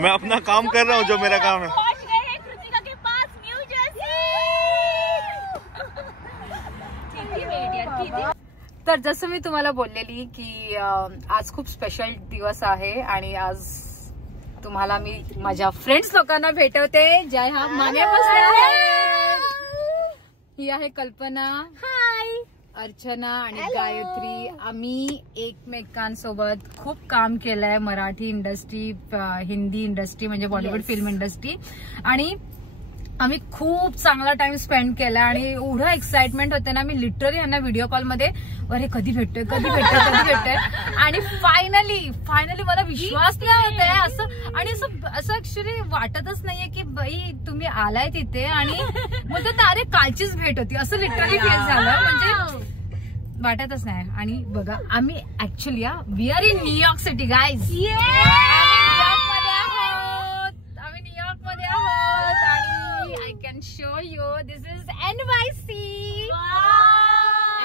मैं अपना काम कर रहा हूँ, जो मेरा काम है। कृतिका के पास न्यू जर्सी। तर जसं मी तुम्हाला बोललेली की आज खूप स्पेशल दिवस आहे आणि आज तुम्हाला मी माझ्या फ्रेंड्स लोकांना भेटवते. ज्या ह्या मागे बसल्या आहेत. ही आहे कल्पना, हाय, अर्चना आणि गायत्री. आम्ही एकमेकांसोबत खूप काम केलंय, मराठी इंडस्ट्री, हिंदी इंडस्ट्री म्हणजे बॉलिवूड फिल्म इंडस्ट्री, आणि आम्ही खूप चांगला टाइम स्पेंड केला आणि एवढं एक्साइटमेंट होते ना. मी लिटरली यांना व्हिडिओ कॉल मध्ये अरे कधी भेटतोय आणि फायनली मला विश्वास नाही होत आहे असं. आणि असं ऍक्च्युली वाटतच नाहीये की बाई तुम्ही आलाय तिथे आणि मग अरे कालचीच भेट होती असं लिटरली फील झालं. म्हणजे वाटतच नाही. आणि बघा आम्ही actually we are in New York city guys. आम्ही न्यूयॉर्क मध्ये आहोत आणि I can show you this is NYC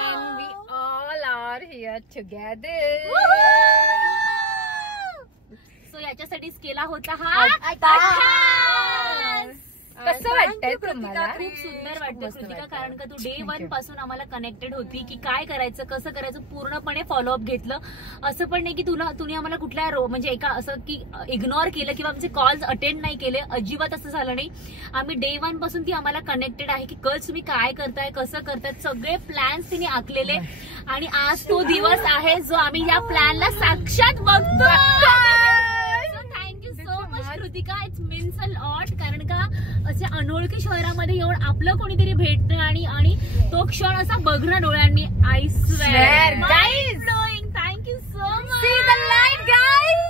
and we all are here together. So याच्यासाठीच केला होता हा. कसं वाटतंय तुम्हाला? खूप सुंदर वाटतं कृतिका, कारण का तू डे 1 पासून आम्हाला कनेक्टेड होती की काय करायचं, कसं करायचं, पूर्णपणे फॉलोअप घेतलं. असं पण नाही की तुम्ही आम्हाला कुठल्या म्हणजे एका असं की इग्नोर केलं किंवा आमचे कॉल्स अटेंड नाही केले, अजिबात असं झालं नाही. आम्ही डे 1 पासून ती आम्हाला कनेक्टेड आहे की कल तुम्ही काय करताय, कसं करताय, सगळे प्लॅन्स तिने आखलेले. आणि आज तो दिवस आहे जो आम्ही या प्लॅनला साक्षात बघतो. Kritika, it's means a lot, कारण का अशा अनोळखी शहरामध्ये येऊन आपलं कोणीतरी भेटणं आणि तो क्षण असा बघणं डोळ्यांनी. I swear guys, thank you so much. See the light guys.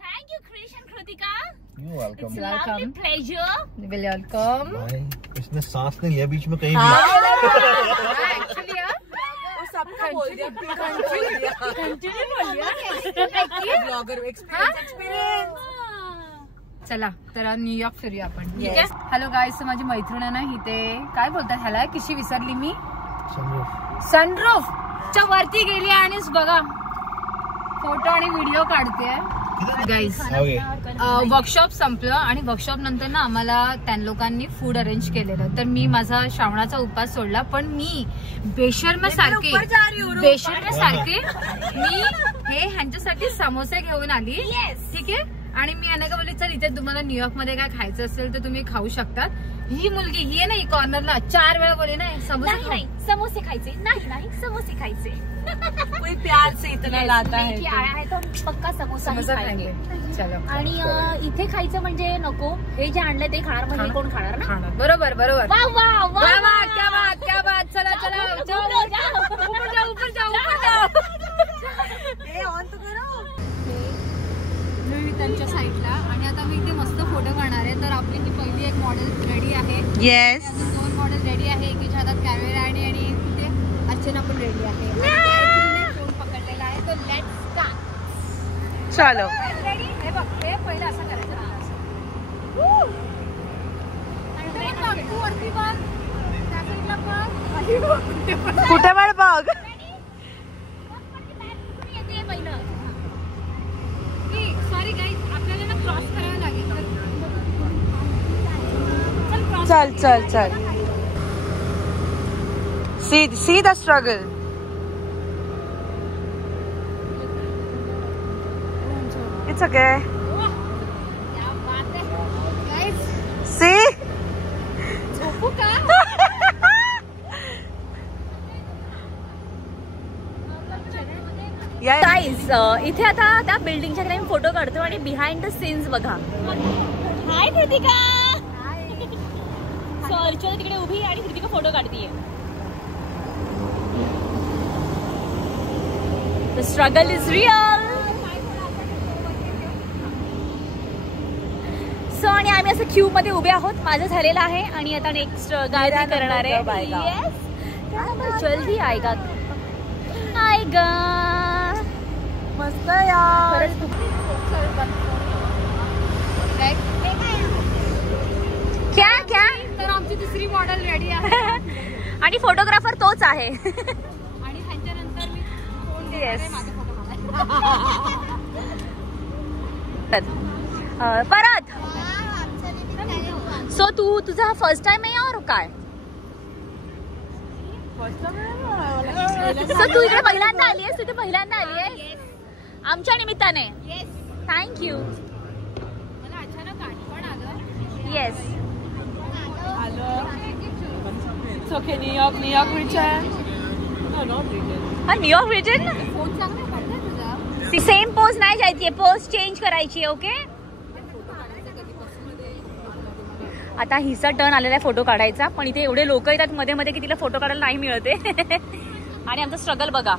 Thank you Krish and Kritika. You're welcome. It's lovely pleasure. Welcome. इसने सांस नहीं लिया बीच में कहीं भी. Actually चला तर न्यूयॉर्क फिरूया आपण. ठीक आहे. हॅलो गाईज, माझी मैत्रीण आहे ना इथे, काय बोलतात ह्याला, कशी विसरली मी, सनरूफच्या वरती गेली आणि बघा फोटो आणि व्हिडिओ काढते. गाईज वर्कशॉप संपलं आणि वर्कशॉप नंतर ना आम्हाला त्या लोकांनी फूड अरेंज केलेलं. तर मी माझा श्रावणाचा उपास सोडला, पण मी बेशर्म्यासारखे मी हे ह्यांच्यासाठी समोसे घेऊन आली. ठीक आहे. आणि मी यांना का बोलली चल इथे तुम्हाला न्यूयॉर्क मध्ये काय खायचं असेल तर तुम्ही खाऊ शकतात. ही मुलगी ही आहे ना, ही कॉर्नरला 4 वेळा बोलली नाही समोसे खायचे, नाही समोसे खायचे. कोई प्यार से इतना लाता है की आया है तो पक्का समोसा खाएंगे. चलो. आणि इथे खायचं म्हणजे नको, हे जे आणलं ते खाणार, म्हणजे कोण खाणार ना. बरोबर. वा वा वा क्या बात. चला ऊपर जाओ. ऑन तो करो त्यांच्या साईडला. आणि आता मी इथे मस्त फोटो काढणार आहे. तर आपली ही पहिली एक मॉडेल रेडी आहे. येस. 2 मॉडेल रेडी आहे. एकीच्या हातात कॅमेरा आणि तिथे अर्चना पण रेडी आहे. फोन पकडलेला आहे. तर लेट्स स्टार्ट. चलो रेडी. हे बघ, हे पहिलं असं करायचं. तू वरती बघ, त्या साईडला बघ, कुठे पण बघ. सॉरी गाईज, आपल्याला ना क्रॉस करावं लागेल. चल. See the struggle. It's okay. क्या बात है guys. See? झोपू का? गाईज इथे आता त्या बिल्डिंगच्या खाली फोटो काढतो आणि बिहाइंड द सीन्स बघा. हाय कृतिका. सो अर्चना तिकडे उभी आणि कृतिका फोटो काढतीये. The struggle is real. So आणि आम्ही असं क्यू मध्ये उभे आहोत. माझं झालेलं आहे आणि आता नेक्स्ट गायत्री करणार आहे. जल्दी आएगा मस्त यार. क्या तर आमची दुसरी मॉडेल रेडी आहे आणि फोटोग्राफर तोच आहे. आणि त्यांच्यानंतर मी फोन देणार आहे माझा फोटो काढायला. परत. सो तुझा हा फर्स्ट टाइम आहे और काय? सो तू इकडे पहिल्यांदा आली आहेस? तू पहिल्यांदा आली आहेस आमच्या निमित्ताने. थँक्यू. मला अचानक आठवण आलं. Yes. Okay. New York region. New York region. Phone चांगला पडला तुझा. सेम पोज नाही जायची, पोज चेंज करायची. ओके. आता हिचा टर्न आलेला आहे फोटो काढायचा, पण इथे एवढे लोक येतात मध्ये मध्ये की तिला फोटो काढायला नाही मिळते. आणि आमचं स्ट्रगल बघा,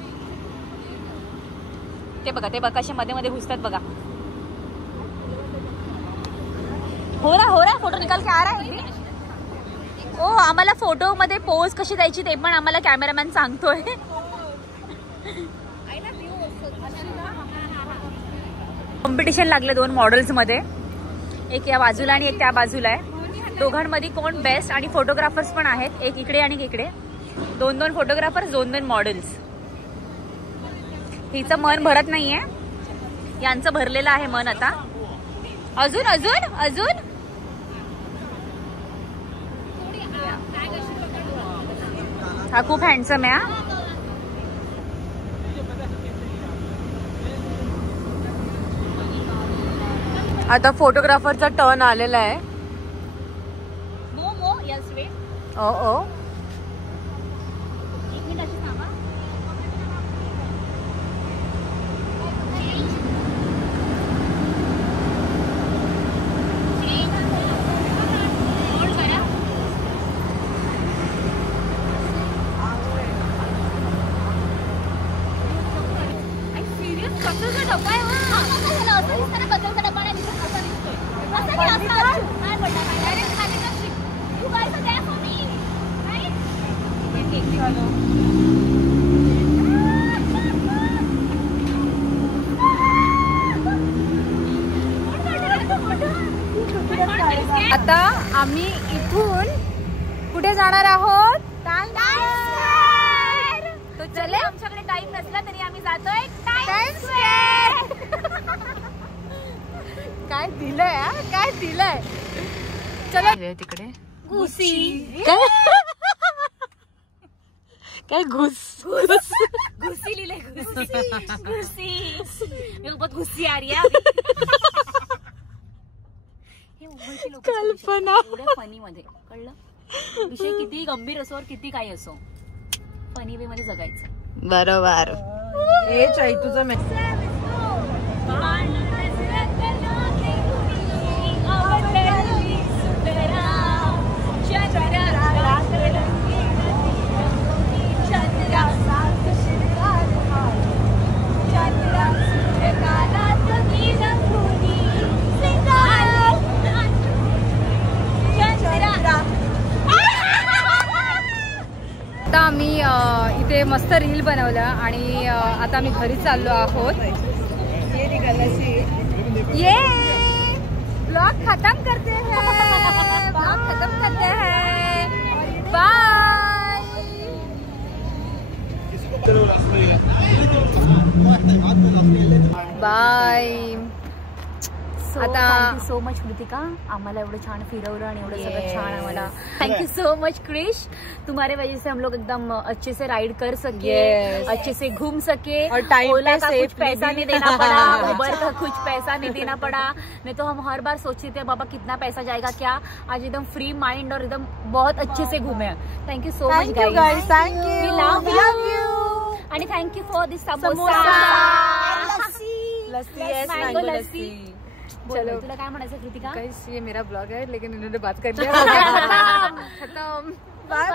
ते बघा कसे मध्ये मध्ये घुसतात बघा. हो रहा फोटो निकाल के आ रहा है. ओ आम्हाला फोटो मध्ये पोज कशी द्यायची ते पण आम्हाला कॅमेरामॅन सांगतोय. कॉम्पिटिशन लागले 2 मॉडेल्स मध्ये, एक या बाजूला आणि एक त्या बाजूला आहे. दोघांमध्ये कोण बेस्ट, आणि फोटोग्राफर्स पण आहेत, एक इकडे आणि इकडे. 2 फोटोग्राफर्स, 2 मॉडेल्स. हिचं मन भरत नाहीये, यांचं भरलेलं आहे मन. आता अजून अजून अजून हा खूप हँडसम आहे. आता फोटोग्राफरचा टर्न आलेला आहे. ओ आता आम्ही इथून कुठे जाणार आहोत? तो चले. आमच्याकडे टाइम नसला तरी आम्ही जातोय टाइम्स स्क्वेअर. काय दिलंय, काय दिलंय. चला तिकडे. घुसी काय घुसी लिहिले. घुसी मेरे बहुत गुस्सी आ रही है. कल्पना एवढ्या फनी मध्ये कळलं. विषय किती गंभीर असो और किती काही असो, फनी वे मध्ये जगायचं. बरोबर. हेच आहे तुझं आता आम्ही इथे मस्त रील बनवला आणि आता आम्ही घरी चाललो आहोत. ये ब्लॉग खत्म करते हैं, बाय बाय. आता थँक्यू सो मच कृतिका, आम्हाला एवढं छान फिरवलं आणि एवढं सगळं छान आम्हाला. थँक्यू सो मच क्रिश, तुम्हारे वजह से हम लोग एकदम अच्छे से राइड कर सके, अच्छे से घूम सके. और टाइम ओला का पे कुछ पैसा नहीं देना पड़ा, उबर का कुछ पैसा नहीं देना पड़ा. नहीं तो हम हर बार सोचते थे बाबा कितना पैसा जाएगा क्या. आज एकदम फ्री माइंड और एकदम बहुत अच्छे से घूमे. Thank you so much guys. Thank you. We love you. आणि thank you for this samosa, mango lassi. चलो तुला काय म्हणायचं कृतिका? ये मेरा ब्लॉग है लेकिन इन्होंने बात कर लिया. खत्म. बाय.